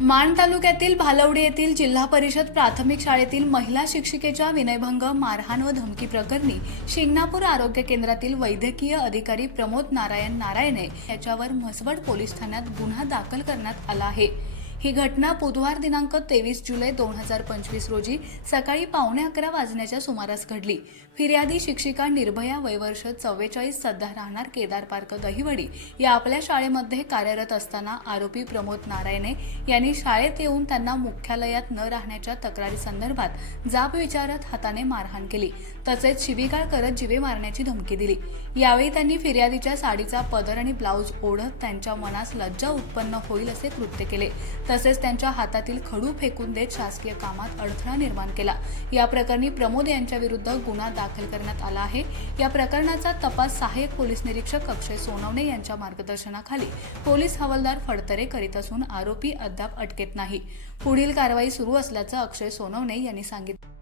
माण तालुक्यातील भालवडी येथील जिल्हा परिषद प्राथमिक शाळेतील महिला शिक्षिकेच्या विनयभंग मारहाण व धमकी प्रकरणी शिंगणापूर आरोग्य केंद्रातील वैद्यकीय अधिकारी प्रमोद नारायण नारायणे याच्यावर म्हसवड पोलीस ठाण्यात गुन्हा दाखल करण्यात आला आहे. ही घटना बुधवार दिनांक तेवीस जुलै दोन हजार पंचवीस रोजी सकाळी पावणे अकरा वाजण्याच्या सुमारास घडली. फिर्यादी शिक्षिका निर्भया वयवर्ष चव्वेचाळीस सध्या राहणार केदार पार्क दहिवडी या आपल्या शाळेमध्ये कार्यरत असताना आरोपी प्रमोद नारायणे यांनी शाळेत येऊन त्यांना मुख्यालयात न राहण्याच्या तक्रारी संदर्भात जाब विचारत हाताने मारहाण केली. तसेच शिवीगाळ करत जिवे मारण्याची धमकी दिली. यावेळी त्यांनी फिर्यादीच्या साडीचा पदर आणि ब्लाऊज ओढत त्यांच्या मनास लज्जा उत्पन्न होईल असे कृत्य केले. तसेच त्यांच्या हातातील खडू फेकून देत शासकीय कामात अडथळा निर्माण केला. या प्रकरणी प्रमोद यांच्या विरुद्ध गुन्हा दाखल करण्यात आला आहे. या प्रकरणाचा तपास सहाय्यक पोलीस निरीक्षक अक्षय सोनवणे यांच्या मार्गदर्शनाखाली पोलीस हवालदार फडतरे करीत असून आरोपी अद्याप अटकेत नाही. पुढील कारवाई सुरू असल्याचं अक्षय सोनवणे यांनी सांगितलं.